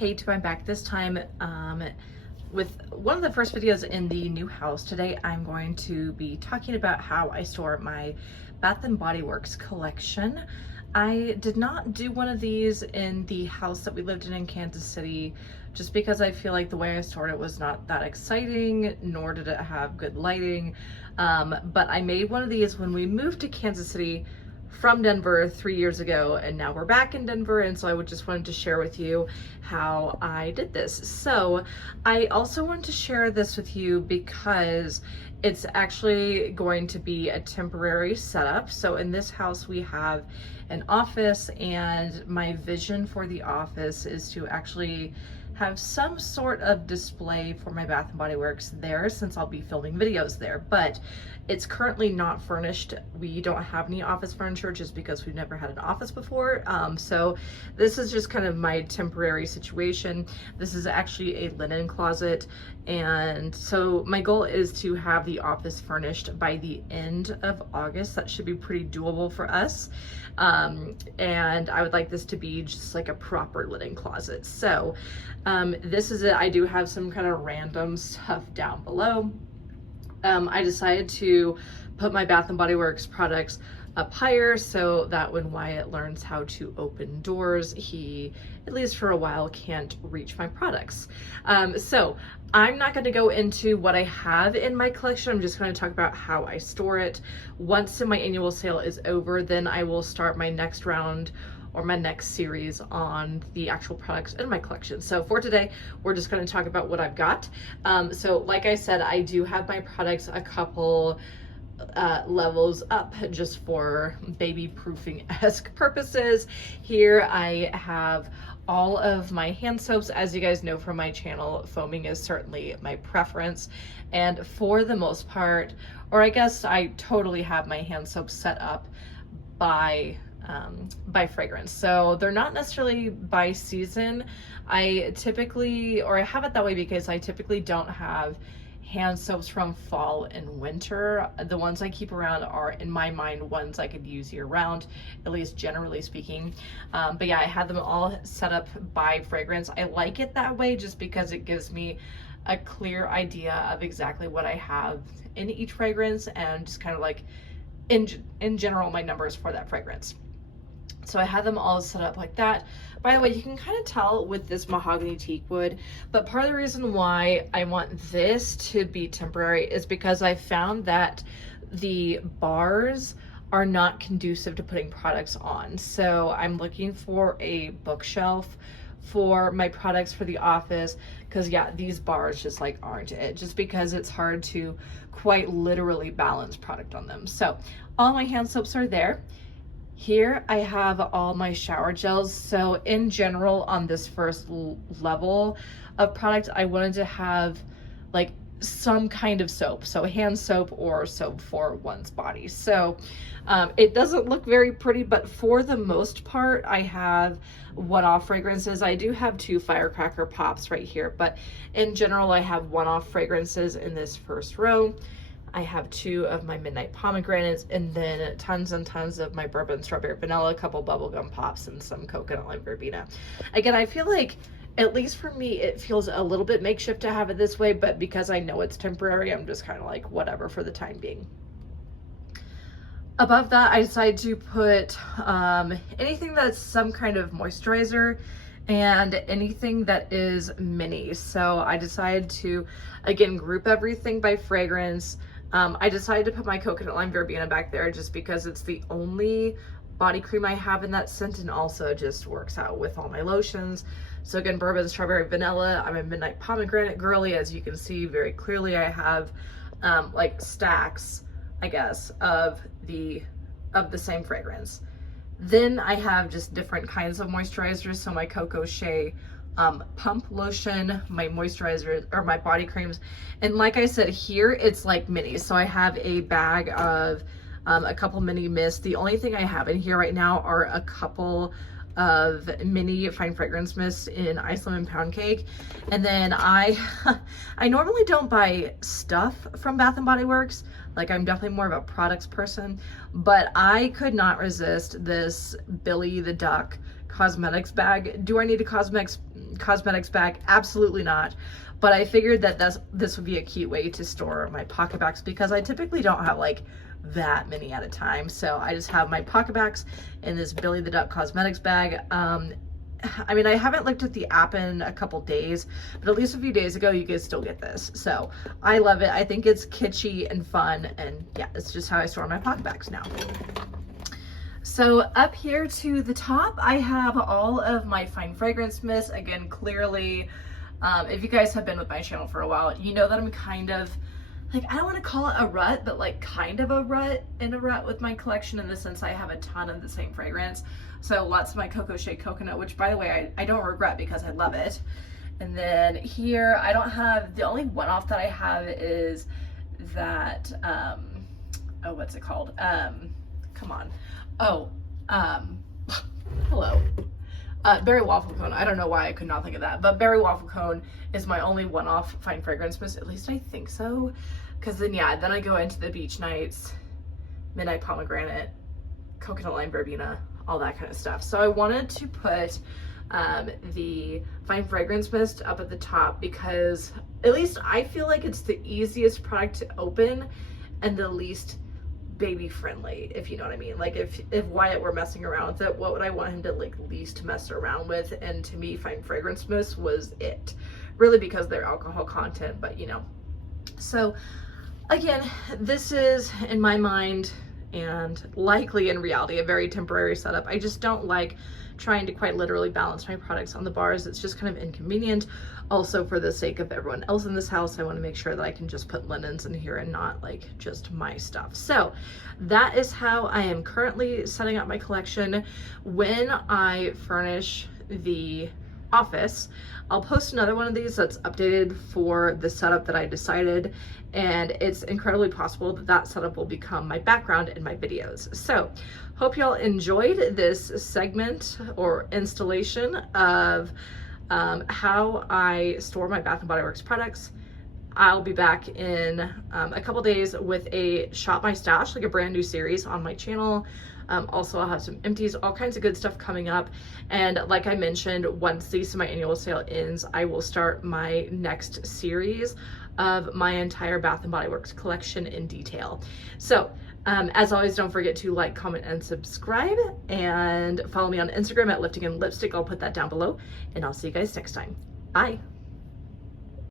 Hey, I'm back this time with one of the first videos in the new house. Today I'm going to be talking about how I store my Bath & Body Works collection. I did not do one of these in the house that we lived in Kansas City, just because I feel like the way I stored it was not that exciting, nor did it have good lighting. But I made one of these when we moved to Kansas City from Denver 3 years ago, and now we're back in Denver, and so I just wanted to share with you how I did this. So I also wanted to share this with you because it's actually going to be a temporary setup. So in this house we have an office, and my vision for the office is to actually have some sort of display for my Bath & Body Works there, since I'll be filming videos there. But it's currently not furnished. We don't have any office furniture just because we've never had an office before. So this is just kind of my temporary situation. This is actually a linen closet, and so my goal is to have the office furnished by the end of August. That should be pretty doable for us. And I would like this to be just like a proper linen closet. So this is it. I do have some kind of random stuff down below. I decided to put my Bath & Body Works products up higher so that when Wyatt learns how to open doors, he, at least for a while, can't reach my products. So I'm not going to go into what I have in my collection. I'm just going to talk about how I store it. Once my annual sale is over, then I will start my next round or my next series on the actual products in my collection. So for today, we're just going to talk about what I've got. So like I said, I do have my products a couple levels up just for baby proofing-esque purposes. Here I have all of my hand soaps. As you guys know from my channel, foaming is certainly my preference, and for the most part, or I guess I totally have my hand soaps set up by fragrance. So they're not necessarily by season. I typically, or I have it that way because I typically don't have hand soaps from fall and winter. The ones I keep around are, in my mind, ones I could use year round, at least generally speaking. But yeah, I had them all set up by fragrance. I like it that way just because it gives me a clear idea of exactly what I have in each fragrance, and just kind of like in general my numbers for that fragrance. So I had them all set up like that. By the way, you can kind of tell with this mahogany teak wood, but part of the reason why I want this to be temporary is because I found that the bars are not conducive to putting products on. So I'm looking for a bookshelf for my products for the office, because yeah, these bars just like aren't it, just because it's hard to quite literally balance product on them. So all my hand soaps are there. Here I have all my shower gels. So in general, on this first level of product, I wanted to have like some kind of soap, so hand soap or soap for one's body. So it doesn't look very pretty, but for the most part, I have one-off fragrances. I do have 2 firecracker pops right here, but in general, I have one-off fragrances in this first row. I have 2 of my midnight pomegranates, and then tons and tons of my bourbon strawberry vanilla, a couple bubblegum pops, and some coconut lime verbena. Again, I feel like, at least for me, it feels a little bit makeshift to have it this way, but because I know it's temporary, I'm just kind of like, whatever for the time being. Above that, I decided to put anything that's some kind of moisturizer and anything that is mini. So I decided to, again, group everything by fragrance. I decided to put my coconut lime verbena back there just because it's the only body cream I have in that scent, and also just works out with all my lotions. So again, bourbon strawberry vanilla. I'm a midnight pomegranate girly. As you can see very clearly, I have like stacks, I guess, of the same fragrance. Then I have just different kinds of moisturizers. So my Coco Shea pump lotion, my moisturizer, or my body creams. And like I said, here it's like mini. So I have a bag of a couple mini mists. The only thing I have in here right now are a couple of mini fine fragrance mists in Ice Lemon Pound Cake. And then I normally don't buy stuff from Bath & Body Works. Like, I'm definitely more of a products person, but I could not resist this Billy the Duck cosmetics bag. Do I need a cosmetics bag? Absolutely not. But I figured that this would be a cute way to store my pocket bags because I typically don't have like that many at a time. So I just have my pocket bags in this Billy the Duck cosmetics bag. I mean, I haven't looked at the app in a couple days, but at least a few days ago, you could still get this. So I love it. I think it's kitschy and fun. And yeah, it's just how I store my pocket bags now. So up here to the top, I have all of my fine fragrance mists. Again, clearly, if you guys have been with my channel for a while, you know that I'm kind of, like, I don't want to call it a rut, but like kind of a rut with my collection in the sense I have a ton of the same fragrance. So lots of my Coco Shea Coconut, which by the way, I don't regret because I love it. And then here, I don't have, the only one-off that I have is that, oh, what's it called? Come on. Oh, hello. Berry Waffle Cone. I don't know why I could not think of that, but Berry Waffle Cone is my only one-off fine fragrance mist. At least I think so. Because then, yeah, then I go into the Beach Nights, Midnight Pomegranate, Coconut Lime Verbena, all that kind of stuff. So I wanted to put the fine fragrance mist up at the top because at least I feel like it's the easiest product to open and the least baby friendly, if you know what I mean. Like if Wyatt were messing around with it, what would I want him to like least mess around with? And to me, fine fragrance mist was it, really, because of their alcohol content, but you know. So again, this is in my mind and likely in reality a very temporary setup. I just don't like trying to quite literally balance my products on the bars. It's just kind of inconvenient. Also, for the sake of everyone else in this house, I want to make sure that I can just put linens in here and not like just my stuff. So that is how I am currently setting up my collection. When I furnish the office, I'll post another one of these that's updated for the setup that I decided, and it's incredibly possible that that setup will become my background in my videos. So hope y'all enjoyed this segment or installation of how I store my Bath & Body Works products. I'll be back in a couple days with a Shop My Stash, like a brand new series on my channel. Also, I'll have some empties, all kinds of good stuff coming up. And like I mentioned, once the semi-annual sale ends, I will start my next series of my entire Bath & Body Works collection in detail. So as always, don't forget to like, comment, and subscribe, and follow me on Instagram at Lifting and Lipstick. I'll put that down below, and I'll see you guys next time. Bye.